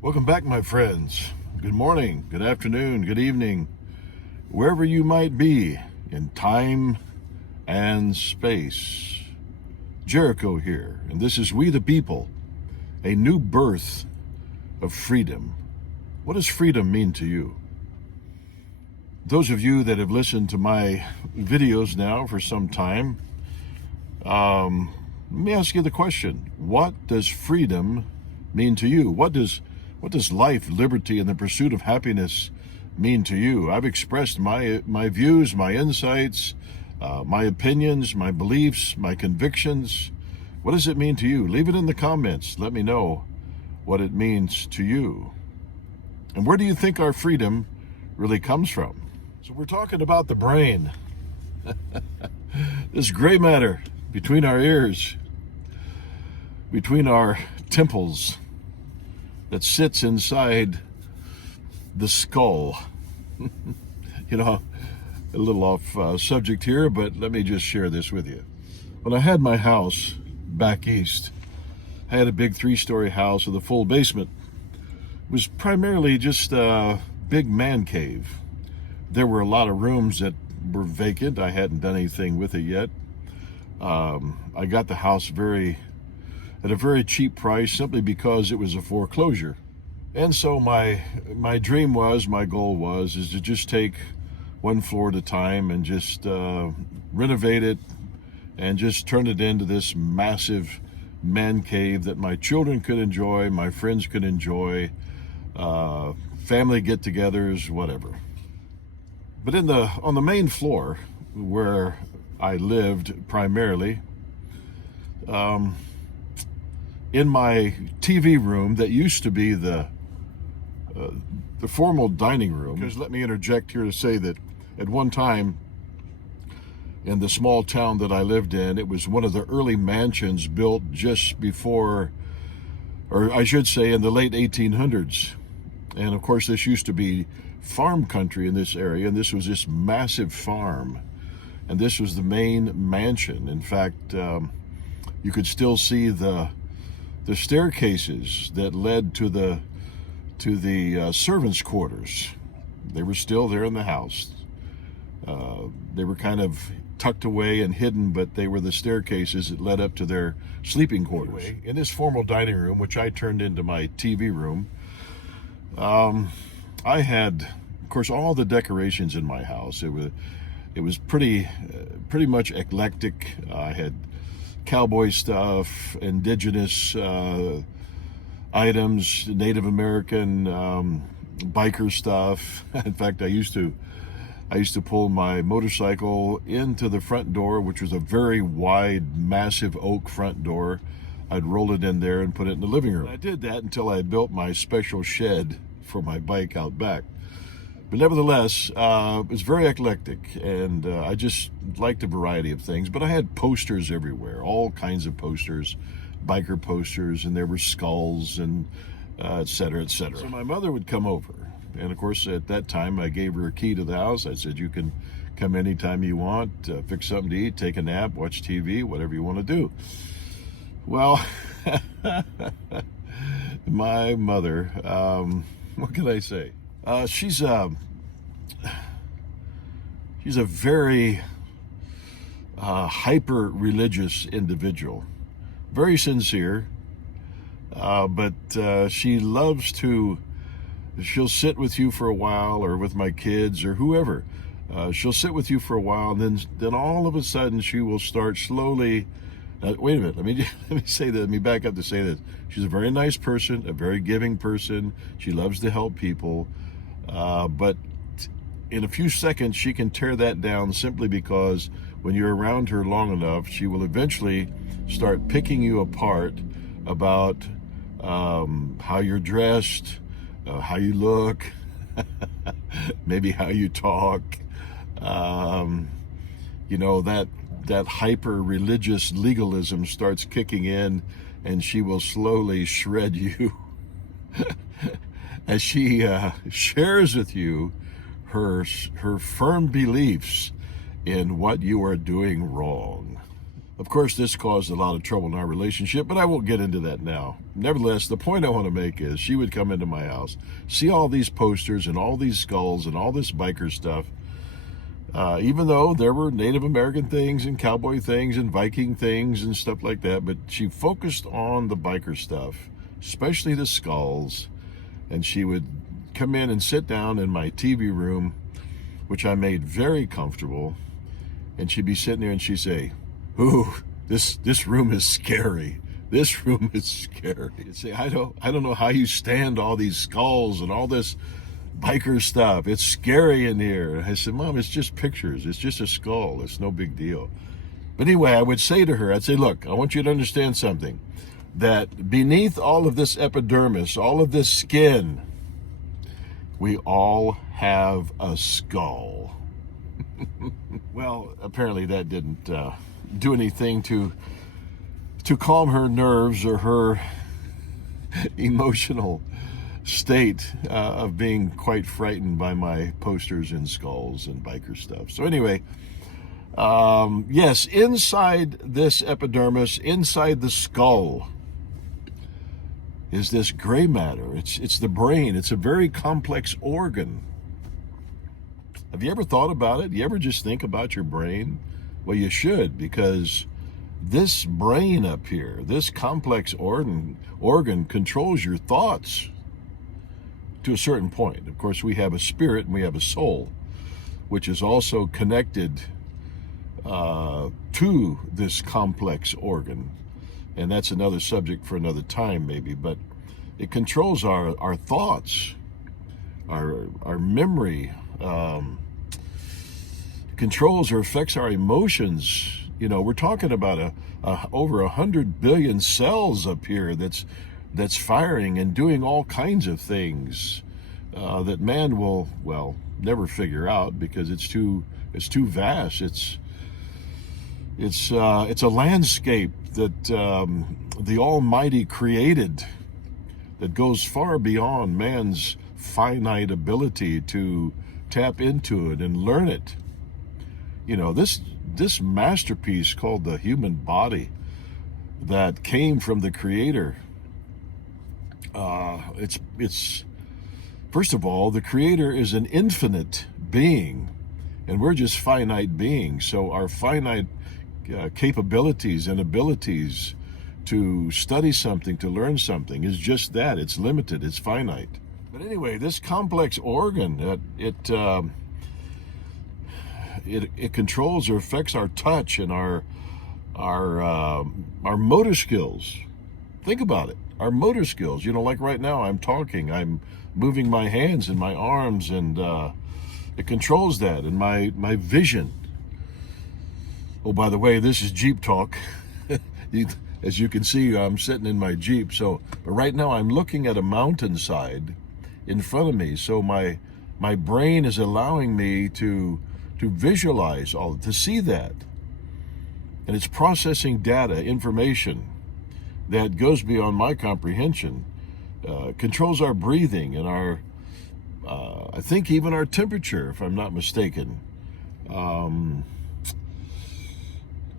Welcome back, my friends. Good morning, good afternoon, good evening, wherever you might be in time and space. Jericho here, and this is We the People, a new birth of freedom. What does freedom mean to you? Those of you that have listened to my videos now for some time, let me ask you the question: what does freedom mean to you? What does life, liberty, and the pursuit of happiness mean to you? I've expressed my views, my insights, my opinions, my beliefs, my convictions. What does it mean to you? Leave it in the comments. Let me know what it means to you. And where do you think our freedom really comes from? So we're talking about the brain. This gray matter between our ears, between our temples, that sits inside the skull. You know, a little off subject here, but let me just share this with you. When I had my house back east, I had a big 3-story house with a full basement. It was primarily just a big man cave. There were a lot of rooms that were vacant. I hadn't done anything with it yet. I got the house at a very cheap price simply because it was a foreclosure. And so my goal was to just take one floor at a time and just renovate it and just turn it into this massive man cave that my children could enjoy, my friends could enjoy, family get-togethers, whatever. But on the main floor where I lived primarily, in my TV room that used to be the formal dining room. Because let me interject here to say that at one time in the small town that I lived in, it was one of the early mansions built just before, or I should say in the late 1800s. And of course this used to be farm country in this area, and this was this massive farm. And this was the main mansion. In fact, you could still see the staircases that led to the servants' quarters. They were still there in the house. They were kind of tucked away and hidden, but they were the staircases that led up to their sleeping quarters. Anyway, in this formal dining room, which I turned into my TV room, I had, of course, all the decorations in my house. It was pretty much eclectic. I had cowboy stuff, indigenous items, Native American biker stuff. In fact, I used to pull my motorcycle into the front door, which was a very wide, massive oak front door. I'd roll it in there and put it in the living room. I did that until I built my special shed for my bike out back. But nevertheless, it was very eclectic, and I just liked a variety of things. But I had posters everywhere, all kinds of posters, biker posters, and there were skulls and et cetera, et cetera. So my mother would come over, and of course at that time I gave her a key to the house. I said, you can come anytime you want, fix something to eat, take a nap, watch TV, whatever you want to do. Well, my mother, what can I say? She's a very hyper-religious individual, very sincere, but she loves she'll sit with you for a while, or with my kids or whoever. She'll sit with you for a while, and then all of a sudden she will start slowly. Wait a minute, let me say that. Let me back up to say this. She's a very nice person, a very giving person. She loves to help people. But in a few seconds, she can tear that down simply because when you're around her long enough, she will eventually start picking you apart about how you're dressed, how you look, maybe how you talk. That hyper-religious legalism starts kicking in, and she will slowly shred you as she shares with you her firm beliefs in what you are doing wrong. Of course, this caused a lot of trouble in our relationship, but I won't get into that now. Nevertheless, the point I want to make is she would come into my house, see all these posters and all these skulls and all this biker stuff, even though there were Native American things and cowboy things and Viking things and stuff like that, but she focused on the biker stuff, especially the skulls, and she would come in and sit down in my TV room, which I made very comfortable, and she'd be sitting there and she'd say, "Ooh, this room is scary. This room is scary." I'd say, I don't know how you stand all these skulls and all this biker stuff. It's scary in here. I said, "Mom, it's just pictures. It's just a skull. It's no big deal." But anyway, I would say to her, I'd say, "Look, I want you to understand something, that beneath all of this epidermis, all of this skin, we all have a skull." Well, apparently that didn't do anything to calm her nerves or her emotional state of being quite frightened by my posters and skulls and biker stuff. So anyway, yes, inside this epidermis, inside the skull, is this gray matter. It's the brain. It's a very complex organ. Have you ever thought about it? You ever just think about your brain? Well, you should, because this brain up here, this complex organ controls your thoughts to a certain point. Of course, we have a spirit and we have a soul, which is also connected to this complex organ. And that's another subject for another time, maybe. But it controls our thoughts, our memory, controls or affects our emotions. You know, we're talking about over 100 billion cells up here that's firing and doing all kinds of things that man will, well, never figure out, because it's too vast. It's a landscape that the Almighty created that goes far beyond man's finite ability to tap into it and learn it. You know, this masterpiece called the human body that came from the Creator. It's first of all, the Creator is an infinite being, and we're just finite beings. So our finite capabilities and abilities to study something, to learn something, is just that. It's limited. It's finite. But anyway, this complex organ, it controls or affects our touch and our motor skills. Think about it. Our motor skills. You know, like right now, I'm talking, I'm moving my hands and my arms, and it controls that, and my vision. Oh, by the way, this is Jeep talk. As you can see, I'm sitting in my Jeep. But right now, I'm looking at a mountainside in front of me. So my brain is allowing me to visualize to see that. And it's processing data, information that goes beyond my comprehension, controls our breathing and our, I think even our temperature, if I'm not mistaken.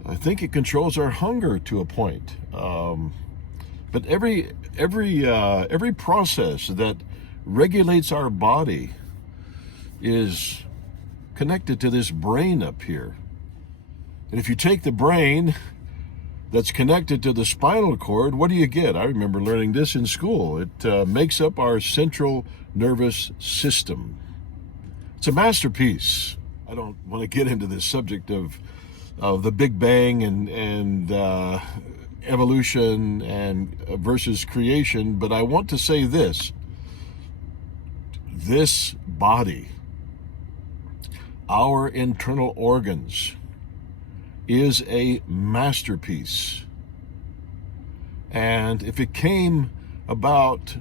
I think it controls our hunger to a point. But every process that regulates our body is connected to this brain up here. And if you take the brain that's connected to the spinal cord, what do you get? I remember learning this in school. It makes up our central nervous system. It's a masterpiece. I don't want to get into this subject of the Big Bang and evolution and versus creation, but I want to say this. This body, our internal organs, is a masterpiece. And if it came about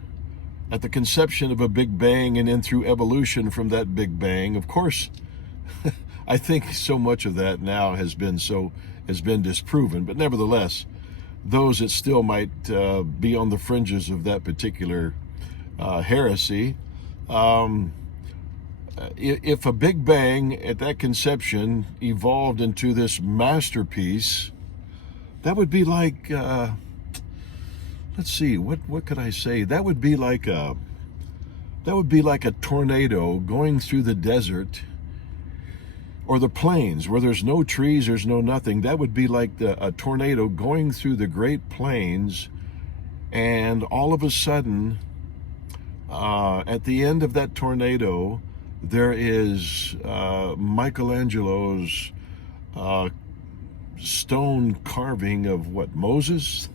at the conception of a Big Bang and then through evolution from that Big Bang, of course, I think so much of that now has been disproven. But nevertheless, those that still might be on the fringes of that particular heresy, if a Big Bang at that conception evolved into this masterpiece, That would be like, let's see, what could I say? That would be like a tornado going through the desert or the plains where there's no trees, there's no nothing. That would be like a tornado going through the Great Plains, and all of a sudden, at the end of that tornado, there is Michelangelo's stone carving of what, Moses?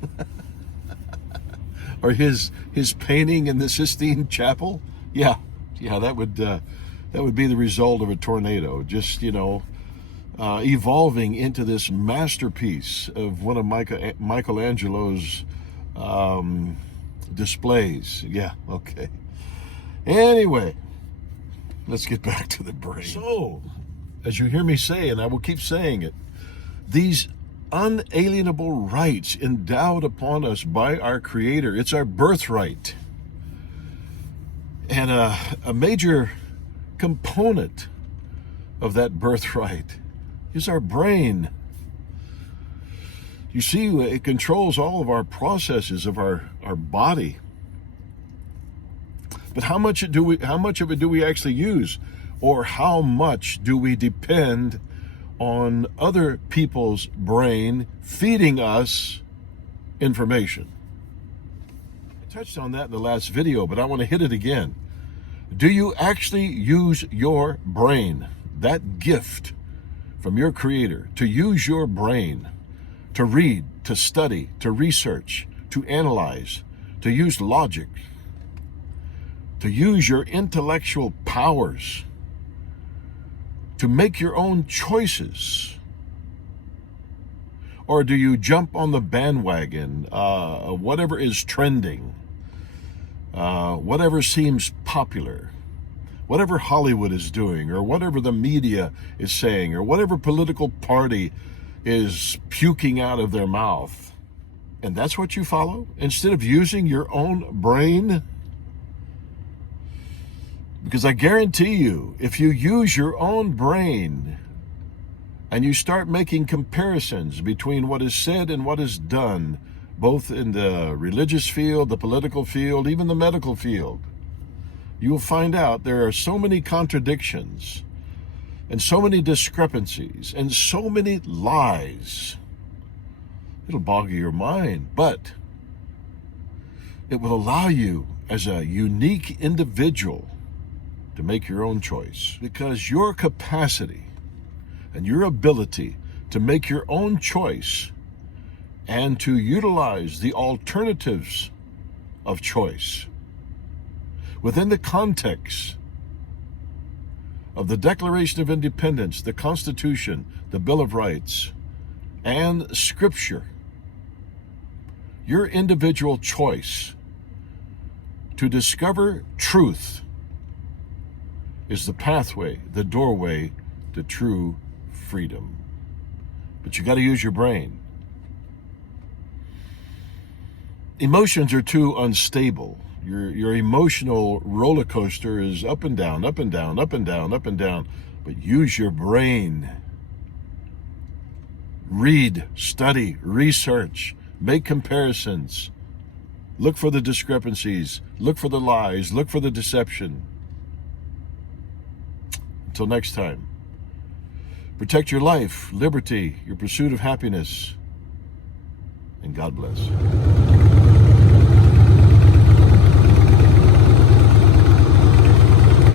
Or his painting in the Sistine Chapel? Yeah, that would be the result of a tornado. Just, evolving into this masterpiece of one of Michelangelo's displays. Yeah, okay. Anyway, let's get back to the brain. So, as you hear me say, and I will keep saying it, these unalienable rights endowed upon us by our Creator, it's our birthright. And a major component of that birthright is our brain. You see, it controls all of our processes of our body. But how much of it do we actually use? Or how much do we depend on other people's brain feeding us information? I touched on that in the last video, but I want to hit it again. Do you actually use your brain, that gift from your Creator, to use your brain to read, to study, to research, to analyze, to use logic, to use your intellectual powers to make your own choices? Or do you jump on the bandwagon, whatever is trending, whatever seems popular, whatever Hollywood is doing, or whatever the media is saying, or whatever political party is puking out of their mouth? And that's what you follow instead of using your own brain? Because I guarantee you, if you use your own brain and you start making comparisons between what is said and what is done, both in the religious field, the political field, even the medical field, you will find out there are so many contradictions and so many discrepancies and so many lies. It'll bog your mind, but it will allow you as a unique individual to make your own choice, because your capacity and your ability to make your own choice and to utilize the alternatives of choice within the context of the Declaration of Independence, the Constitution, the Bill of Rights, and Scripture, your individual choice to discover truth is the pathway, the doorway to true freedom. But you got to use your brain. Emotions are too unstable. Your emotional roller coaster is up and down, up and down, up and down, up and down. But use your brain. Read, study, research, make comparisons. Look for the discrepancies. Look for the lies. Look for the deception. Until next time, protect your life, liberty, your pursuit of happiness, and God bless.